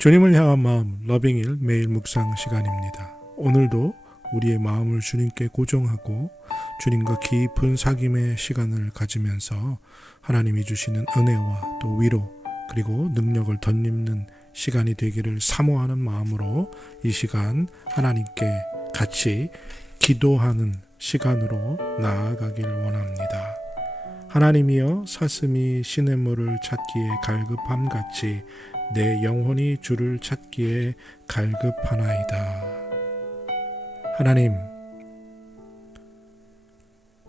주님을 향한 마음 러빙일 매일 묵상 시간입니다. 오늘도 우리의 마음을 주님께 고정하고 주님과 깊은 사귐의 시간을 가지면서 하나님이 주시는 은혜와 또 위로 그리고 능력을 덧입는 시간이 되기를 사모하는 마음으로 이 시간 하나님께 같이 기도하는 시간으로 나아가길 원합니다. 하나님이여, 사슴이 시냇물을 찾기에 갈급함같이 내 영혼이 주를 찾기에 갈급하나이다. 하나님,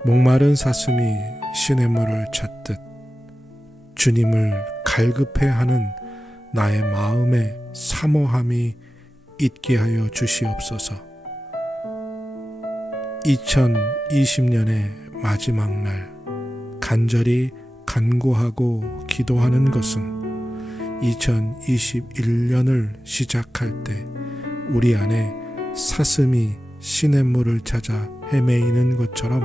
목마른 사슴이 시냇물을 찾듯 주님을 갈급해하는 나의 마음의 사모함이 있게 하여 주시옵소서. 2020년의 마지막 날 간절히 간구하고 기도하는 것은 2021년을 시작할 때 우리 안에 사슴이 시냇물을 찾아 헤매이는 것처럼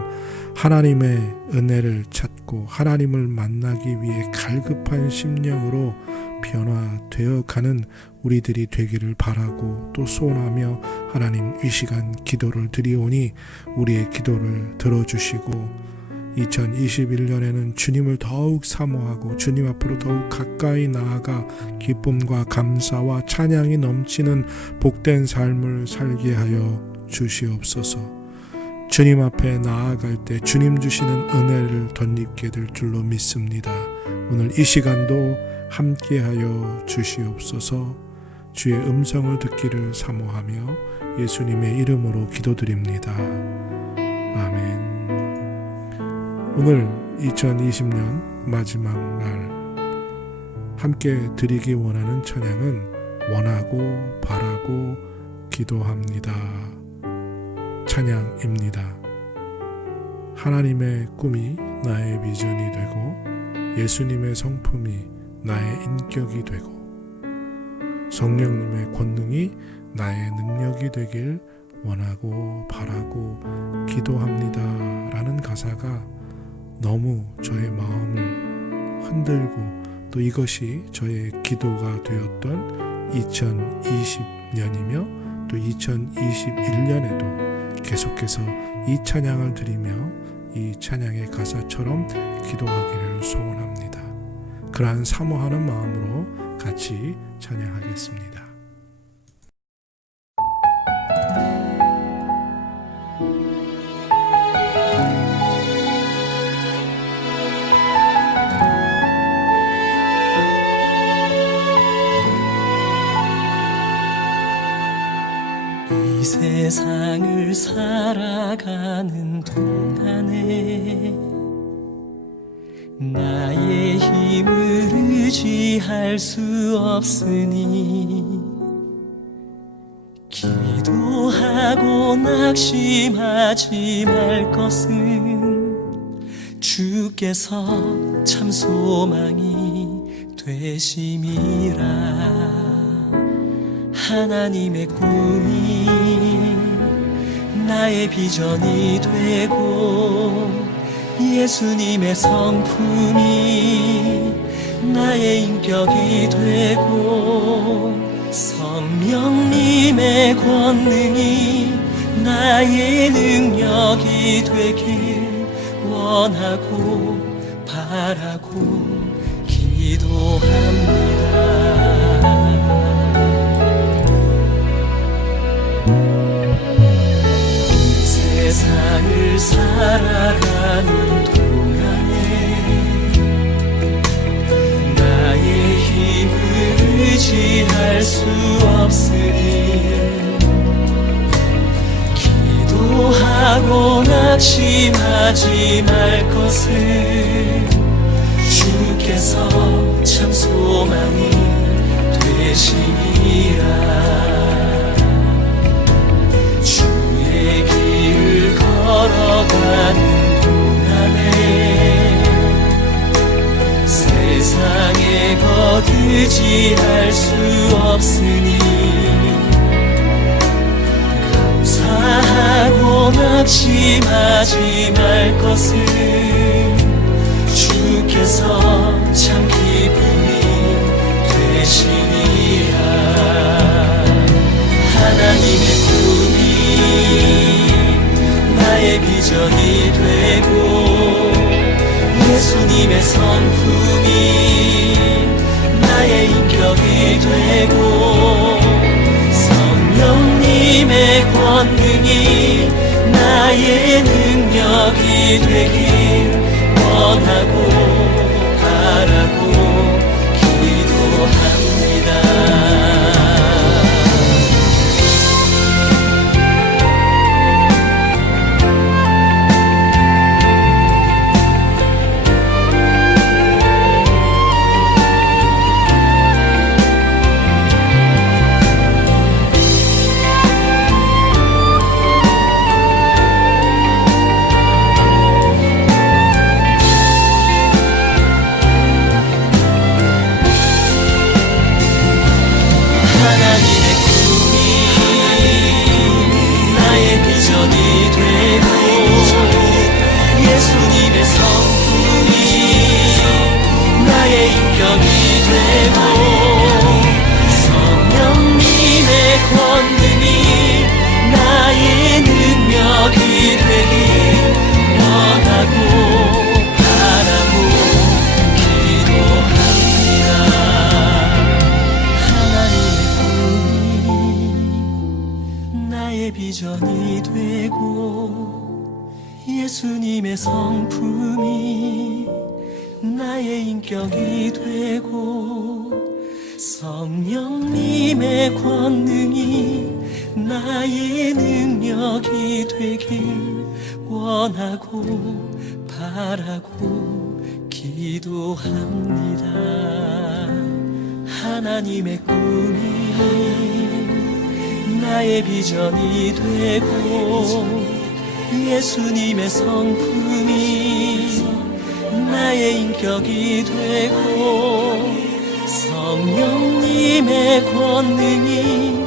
하나님의 은혜를 찾고 하나님을 만나기 위해 갈급한 심령으로 변화되어 가는 우리들이 되기를 바라고 또 소원하며 하나님, 이 시간 기도를 드리오니 우리의 기도를 들어주시고 2021년에는 주님을 더욱 사모하고 주님 앞으로 더욱 가까이 나아가 기쁨과 감사와 찬양이 넘치는 복된 삶을 살게 하여 주시옵소서. 주님 앞에 나아갈 때 주님 주시는 은혜를 덧입게 될 줄로 믿습니다. 오늘 이 시간도 함께하여 주시옵소서. 주의 음성을 듣기를 사모하며 예수님의 이름으로 기도드립니다. 아멘. 오늘 2020년 마지막 날 함께 드리기 원하는 찬양은 원하고 바라고 기도합니다 찬양입니다. 하나님의 꿈이 나의 비전이 되고 예수님의 성품이 나의 인격이 되고 성령님의 권능이 나의 능력이 되길 원하고 바라고 기도합니다 라는 가사가 너무 저의 마음을 흔들고 또 이것이 저의 기도가 되었던 2020년이며 또 2021년에도 계속해서 이 찬양을 드리며 이 찬양의 가사처럼 기도하기를 소원합니다. 그러한 사모하는 마음으로 같이 찬양하겠습니다. 이 세상을 살아가는 동안에 나의 힘을 의지할 수 없으니 기도하고 낙심하지 말 것은 주께서 참 소망이 되심이라. 하나님의 꿈이 나의 비전이 되고 예수님의 성품이 나의 인격이 되고 성령님의 권능이 나의 능력이 되길 원하고 바라고 기도합니다. 세상을 살아가는 동안에 나의 힘을 의지할 수 없으니 기도하고 낙심하지 말 것은 주께서 참 소망이 되시니라. 걸어가는 동안에 세상에 거두지할 수 없으니 감사하고 낙심하지 말 것은 주께서 참 기쁨이 되시니라. 나의 능력이 되길 원하고 바라고 기도합니다. 예수님의 성품이 나의 인격이 되고 성령님의 권능이 나의 능력이 되길 원하고 바라고 기도합니다. 하나님의 꿈이 나의 비전이 되고 예수님의 성품이 나의 인격이 되고 성령님의 권능이 나의 능력이 되길 원하고 바라고 기도합니다. 하나님의 꿈이 나의 비전이 되고 예수님의 성품이 나의 인격이 되고 성령님의 권능이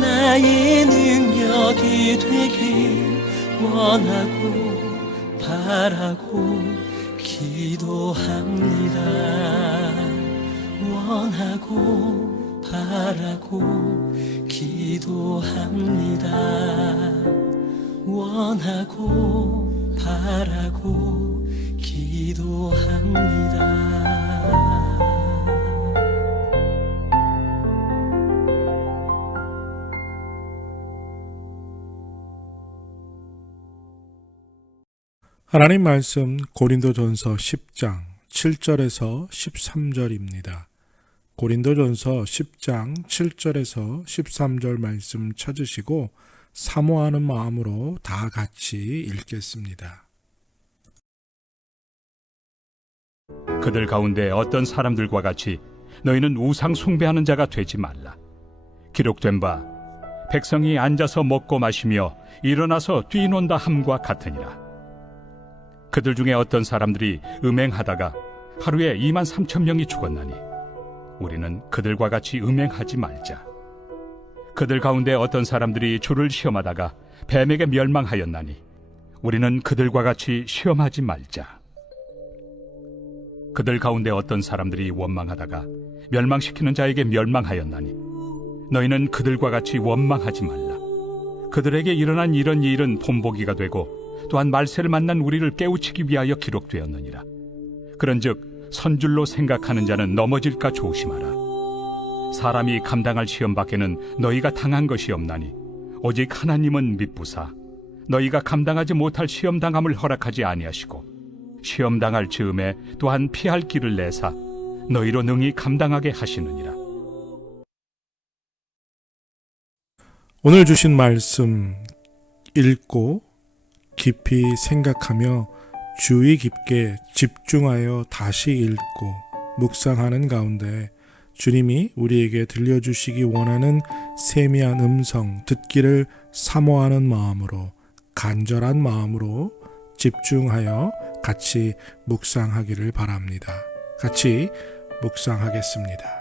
나의 능력이 되길 원하고 바라고 기도합니다. 원하고 바라고 기도합니다. 원하고 바라고 기도합니다. 하나님 말씀 고린도전서 10장 7절에서 13절입니다. 고린도전서 10장 7절에서 13절 말씀 찾으시고 사모하는 마음으로 다 같이 읽겠습니다. 그들 가운데 어떤 사람들과 같이 너희는 우상 숭배하는 자가 되지 말라. 기록된 바 백성이 앉아서 먹고 마시며 일어나서 뛰논다 함과 같으니라. 그들 중에 어떤 사람들이 음행하다가 하루에 23,000명이 죽었나니 우리는 그들과 같이 음행하지 말자. 그들 가운데 어떤 사람들이 주를 시험하다가 뱀에게 멸망하였나니 우리는 그들과 같이 시험하지 말자. 그들 가운데 어떤 사람들이 원망하다가 멸망시키는 자에게 멸망하였나니 너희는 그들과 같이 원망하지 말라. 그들에게 일어난 이런 일은 본보기가 되고 또한 말세를 만난 우리를 깨우치기 위하여 기록되었느니라. 그런즉 선줄로 생각하는 자는 넘어질까 조심하라. 사람이 감당할 시험 밖에는 너희가 당한 것이 없나니 오직 하나님은 미쁘사 너희가 감당하지 못할 시험 당함을 허락하지 아니하시고 시험 당할 즈음에 또한 피할 길을 내사 너희로 능히 감당하게 하시느니라. 오늘 주신 말씀 읽고 깊이 생각하며 주의 깊게 집중하여 다시 읽고 묵상하는 가운데 주님이 우리에게 들려주시기 원하는 세미한 음성 듣기를 사모하는 마음으로 간절한 마음으로 집중하여 같이 묵상하기를 바랍니다. 같이 묵상하겠습니다.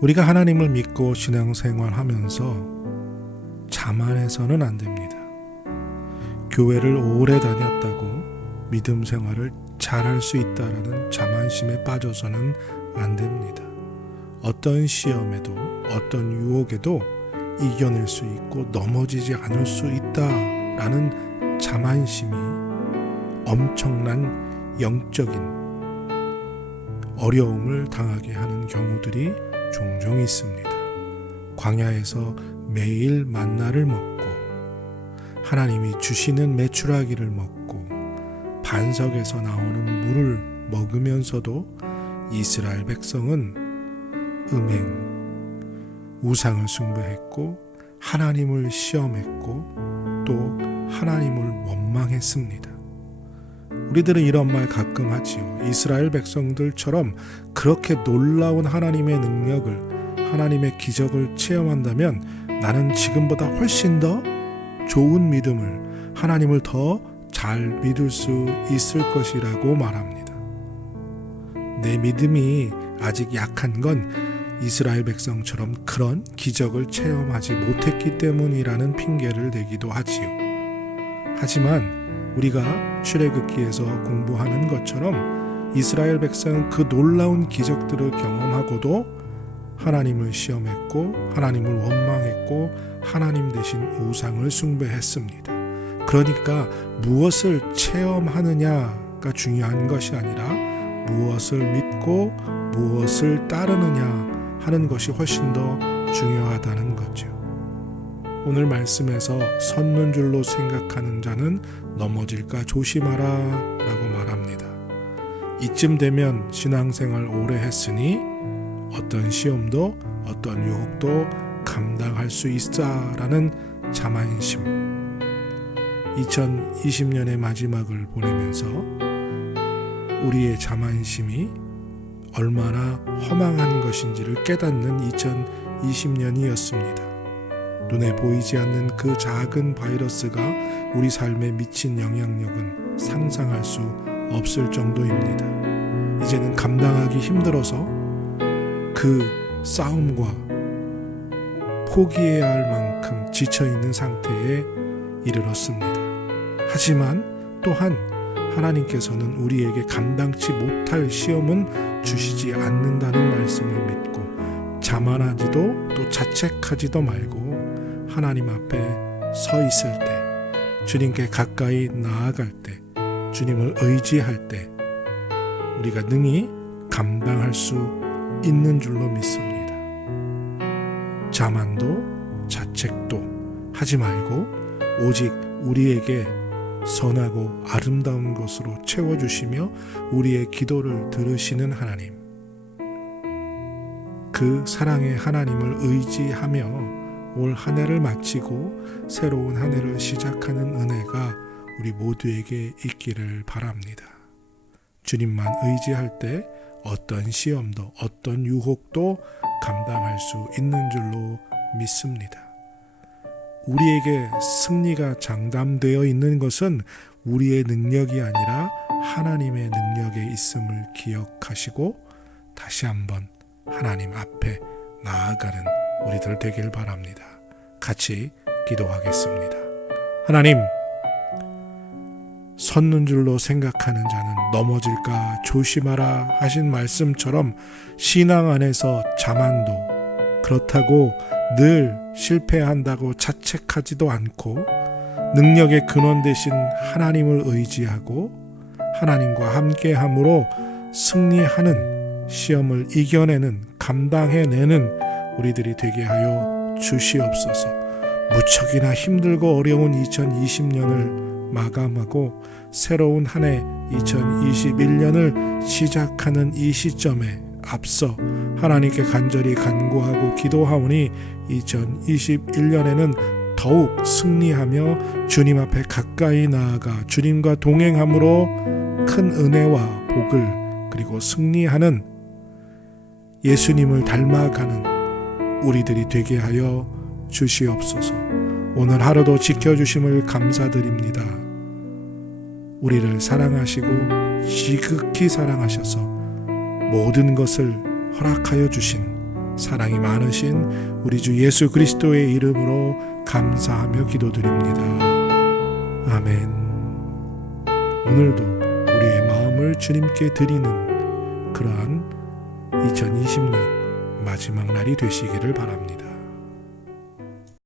우리가 하나님을 믿고 신앙생활하면서 자만해서는 안 됩니다. 교회를 오래 다녔다고 믿음 생활을 잘할 수 있다라는 자만심에 빠져서는 안 됩니다. 어떤 시험에도 어떤 유혹에도 이겨낼 수 있고 넘어지지 않을 수 있다라는 자만심이 엄청난 영적인 어려움을 당하게 하는 경우들이 종종 있습니다. 광야에서 매일 만나를 먹고 하나님이 주시는 메추라기를 먹고 반석에서 나오는 물을 먹으면서도 이스라엘 백성은 우상을 숭배했고 하나님을 시험했고 또 하나님을 원망했습니다. 우리들은 이런 말 가끔 하지요. 이스라엘 백성들처럼 그렇게 놀라운 하나님의 능력을, 하나님의 기적을 체험한다면 나는 지금보다 훨씬 더 좋은 믿음을, 하나님을 더 잘 믿을 수 있을 것이라고 말합니다. 내 믿음이 아직 약한 건 이스라엘 백성처럼 그런 기적을 체험하지 못했기 때문이라는 핑계를 대기도 하지요. 하지만 우리가 출애굽기에서 공부하는 것처럼 이스라엘 백성은 그 놀라운 기적들을 경험하고도 하나님을 시험했고 하나님을 원망했고 하나님 대신 우상을 숭배했습니다. 그러니까 무엇을 체험하느냐가 중요한 것이 아니라 무엇을 믿고 무엇을 따르느냐 하는 것이 훨씬 더 중요하다는 거죠. 오늘 말씀에서 섰는 줄로 생각하는 자는 넘어질까 조심하라 라고 말합니다. 이쯤 되면 신앙생활 오래 했으니 어떤 시험도 어떤 유혹도 감당할 수 있어라는 자만심. 2020년의 마지막을 보내면서 우리의 자만심이 얼마나 허망한 것인지를 깨닫는 2020년이었습니다. 눈에 보이지 않는 그 작은 바이러스가 우리 삶에 미친 영향력은 상상할 수 없을 정도입니다. 이제는 감당하기 힘들어서 그 싸움과 포기해야 할 만큼 지쳐있는 상태에 이르렀습니다. 하지만 또한 하나님께서는 우리에게 감당치 못할 시험은 주시지 않는다는 말씀을 믿고 자만하지도 또 자책하지도 말고 하나님 앞에 서 있을 때, 주님께 가까이 나아갈 때, 주님을 의지할 때 우리가 능히 감당할 수 있는 줄로 믿습니다. 자만도 자책도 하지 말고 오직 우리에게 선하고 아름다운 것으로 채워주시며 우리의 기도를 들으시는 하나님, 그 사랑의 하나님을 의지하며 올 한 해를 마치고 새로운 한 해를 시작하는 은혜가 우리 모두에게 있기를 바랍니다. 주님만 의지할 때 어떤 시험도 어떤 유혹도 감당할 수 있는 줄로 믿습니다. 우리에게 승리가 장담되어 있는 것은 우리의 능력이 아니라 하나님의 능력에 있음을 기억하시고 다시 한번 하나님 앞에 나아가는 우리들 되길 바랍니다. 같이 기도하겠습니다. 하나님, 섰는 줄로 생각하는 자는 넘어질까 조심하라 하신 말씀처럼 신앙 안에서 자만도, 그렇다고 늘 실패한다고 자책하지도 않고 능력의 근원 되신 하나님을 의지하고 하나님과 함께함으로 승리하는, 시험을 이겨내는, 감당해내는 우리들이 되게 하여 주시옵소서. 무척이나 힘들고 어려운 2020년을 마감하고 새로운 한 해 2021년을 시작하는 이 시점에 앞서 하나님께 간절히 간구하고 기도하오니 2021년에는 더욱 승리하며 주님 앞에 가까이 나아가 주님과 동행함으로 큰 은혜와 복을, 그리고 승리하는 예수님을 닮아가는 우리들이 되게 하여 주시옵소서. 오늘 하루도 지켜주심을 감사드립니다. 우리를 사랑하시고 지극히 사랑하셔서 모든 것을 허락하여 주신 사랑이 많으신 우리 주 예수 그리스도의 이름으로 감사하며 기도드립니다. 아멘. 오늘도 우리의 마음을 주님께 드리는 그러한 2020년 마지막 날이 되시기를 바랍니다.